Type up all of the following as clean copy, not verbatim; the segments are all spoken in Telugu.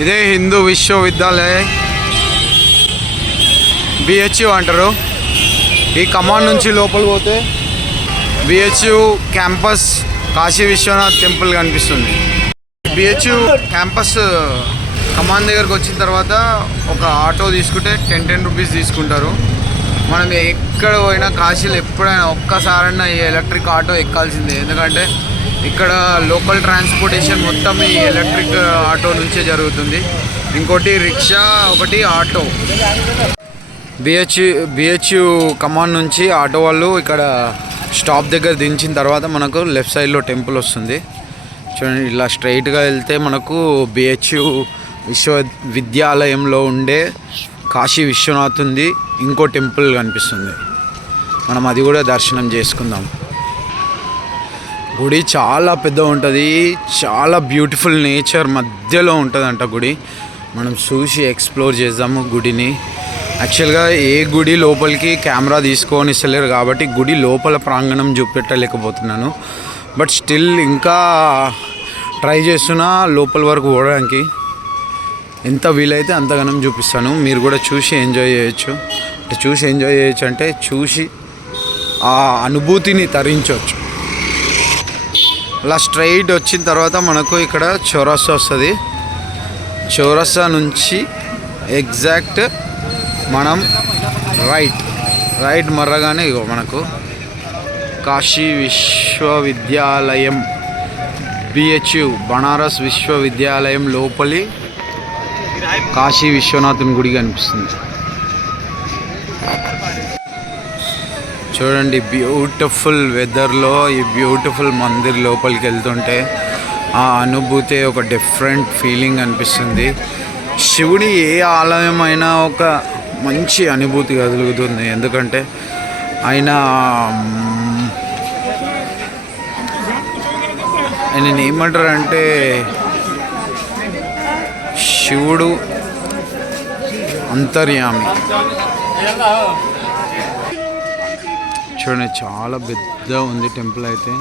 ఇదే హిందూ విశ్వవిద్యాలయ బిహెచ్యు అంటారు. ఈ కమాన్ నుంచి లోపల పోతే BHU campus Kashi Vishwanath temple కనిపిస్తుంది. బిహెచ్యు క్యాంపస్ కమాన్ దగ్గరకు వచ్చిన తర్వాత ఒక ఆటో తీసుకుంటే 10 రూపీస్ తీసుకుంటారు. మనం ఎక్కడ పోయినా కాశీలో ఎప్పుడైనా ఒక్కసారైనా ఈ ఎలక్ట్రిక్ ఆటో ఎక్కాల్సిందే. ఎందుకంటే ఇక్కడ లోకల్ ట్రాన్స్పోర్టేషన్ మొత్తం ఈ ఎలక్ట్రిక్ ఆటో నుంచే జరుగుతుంది. ఇంకోటి రిక్షా, ఒకటి ఆటో. బిహెచ్యు కమాన్ నుంచి ఆటో వాళ్ళు ఇక్కడ స్టాప్ దగ్గర దించిన తర్వాత మనకు లెఫ్ట్ సైడ్లో టెంపుల్ వస్తుంది. చూడండి, ఇలా స్ట్రైట్గా వెళ్తే మనకు బిహెచ్యు విశ్వవిద్యాలయంలో ఉండే కాశీ విశ్వనాథ్ ఉంది. ఇంకో టెంపుల్ కనిపిస్తుంది. మనం అది కూడా దర్శనం చేసుకుందాం. గుడి చాలా పెద్ద ఉంటుంది. చాలా బ్యూటిఫుల్ నేచర్ మధ్యలో ఉంటుందంట గుడి. మనం చూసి ఎక్స్ప్లోర్ చేద్దాము గుడిని. యాక్చువల్గా ఏ గుడి లోపలికి కెమెరా తీసుకొని ఇస్తలేరు కాబట్టి గుడి లోపల ప్రాంగణం చూపెట్టలేకపోతున్నాను. బట్ స్టిల్ ఇంకా ట్రై చేస్తున్నా లోపల వరకు పోవడానికి. ఎంత వీలైతే అంతగానం చూపిస్తాను. మీరు కూడా చూసి ఎంజాయ్ చేయొచ్చు. అంటే చూసి ఆ అనుభూతిని తరించవచ్చు. అలా స్ట్రైట్ వచ్చిన తర్వాత మనకు ఇక్కడ చౌరస్తా వస్తుంది. చౌరస్తా నుంచి ఎగ్జాక్ట్ మనం రైట్ మర్రగానే ఇగో మనకు కాశీ విశ్వవిద్యాలయం బిహెచ్యు బనారస్ విశ్వవిద్యాలయం లోపలి కాశీ విశ్వనాథుని గుడి కనిపిస్తుంది. చూడండి, బ్యూటిఫుల్ వెదర్లో ఈ బ్యూటిఫుల్ మందిర్ లోపలికి వెళ్తుంటే ఆ అనుభూతి ఒక డిఫరెంట్ ఫీలింగ్ అనిపిస్తుంది. శివుడి ఏ ఆలయమైనా ఒక మంచి అనుభూతి కలుగుతుంది. ఎందుకంటే ఆయన ఏమంటారంటే శివుడు అంతర్యామి. చూడండి, చాలా పెద్ద ఉంది టెంపుల్ అయితే.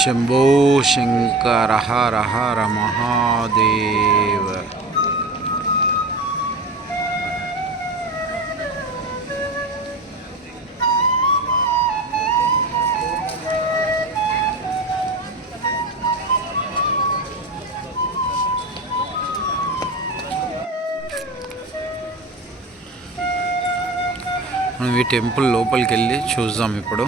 శంభో శంకర హర హర మహాదేవ. మనం ఈ టెంపుల్ లోపలికి వెళ్ళి చూద్దాం ఇప్పుడు.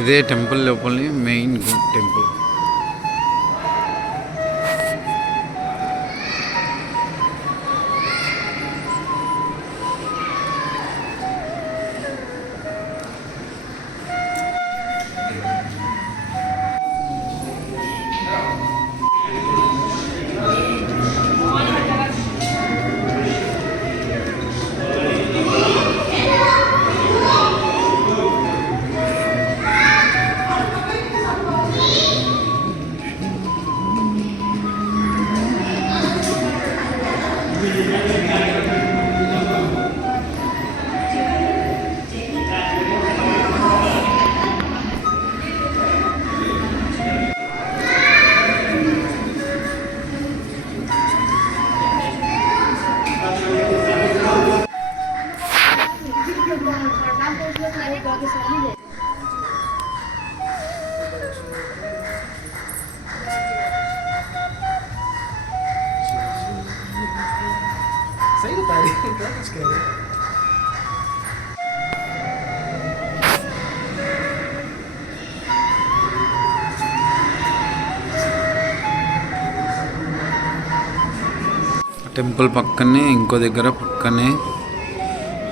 ఇదే టెంపుల్ లోపలి మెయిన్ టెంపుల్. టెంపుల్ పక్కనే ఇంకో దగ్గర పక్కనే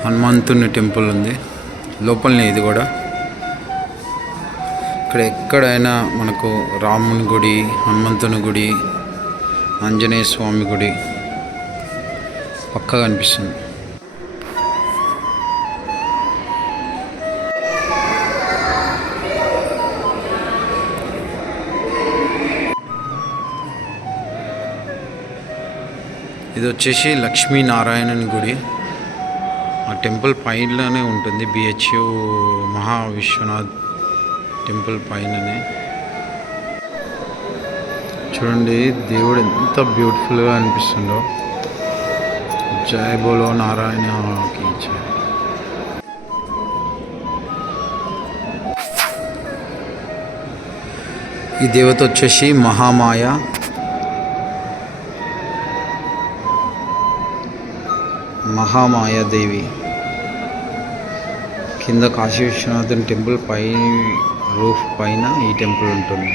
హనుమంతుని టెంపుల్ ఉంది. లోపలనే ఇది కూడా. ఇక్కడ ఎక్కడైనా మనకు రాముని గుడి, హనుమంతుని గుడి, ఆంజనేయ స్వామి గుడి పక్కగా కనిపిస్తుంది. ఇది వచ్చేసి లక్ష్మీనారాయణని గుడి. ఆ టెంపుల్ పైననే ఉంటుంది. బిహెచ్యు మహావిశ్వనాథ్ టెంపుల్ పైననే. చూడండి దేవుడు ఎంత బ్యూటిఫుల్గా అనిపిస్తుందో. జై బోలో నారాయణకి జై. ఈ దేవత వచ్చేసి మహామాయ. మహామాయాదేవి. కింద కాశీ విశ్వనాథుని టెంపుల్ పై రూఫ్ పైన ఈ టెంపుల్ ఉంటుంది.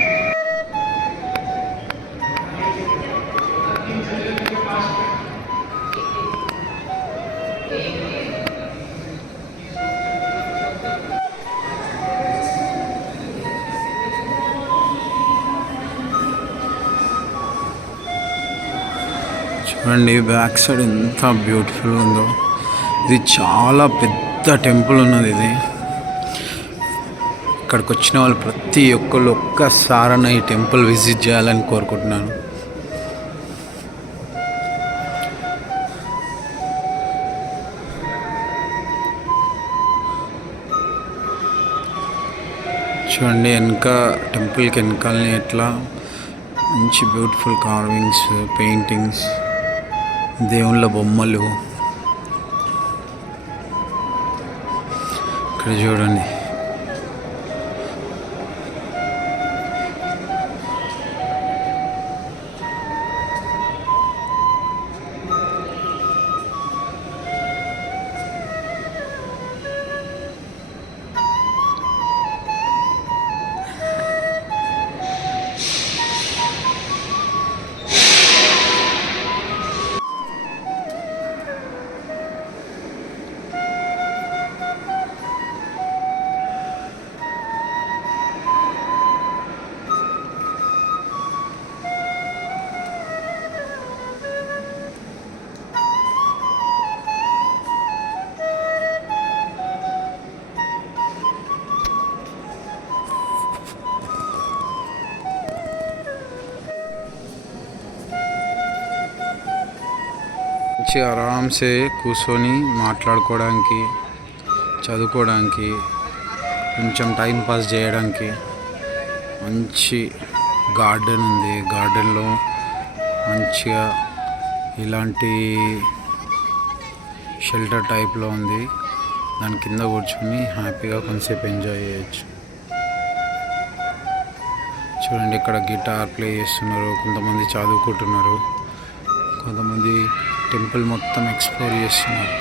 చూడండి బ్యాక్ సైడ్ ఎంత బ్యూటిఫుల్గా ఉందో. ఇది చాలా పెద్ద టెంపుల్ ఉన్నది. ఇది ఇక్కడికి వచ్చిన వాళ్ళు ప్రతి ఒక్కళ్ళు ఒక్కసారైనా ఈ టెంపుల్ విజిట్ చేయాలని కోరుకుంటున్నాను. చూడండి వెనక టెంపుల్కి వెనకాలని ఎట్లా మంచి బ్యూటిఫుల్ కార్వింగ్స్, పెయింటింగ్స్, దేవుళ్ళ బొమ్మలు. ఇక్కడ చూడండి మంచి ఆరామ్సే కూర్చొని మాట్లాడుకోవడానికి, చదువుకోవడానికి, కొంచెం టైం పాస్ చేయడానికి మంచి గార్డెన్ ఉంది. గార్డెన్లో మంచిగా ఇలాంటి షెల్టర్ టైప్లో ఉంది. దాని కింద కూర్చొని హ్యాపీగా కొంచెంసేపు ఎంజాయ్ చేయొచ్చు. చూడండి ఇక్కడ గిటార్ ప్లే చేస్తున్నారు, కొంతమంది చదువుకుంటున్నారు, కొంతమంది టెంపుల్ మొత్తం ఎక్స్ప్లోర్ చేస్తున్నారు.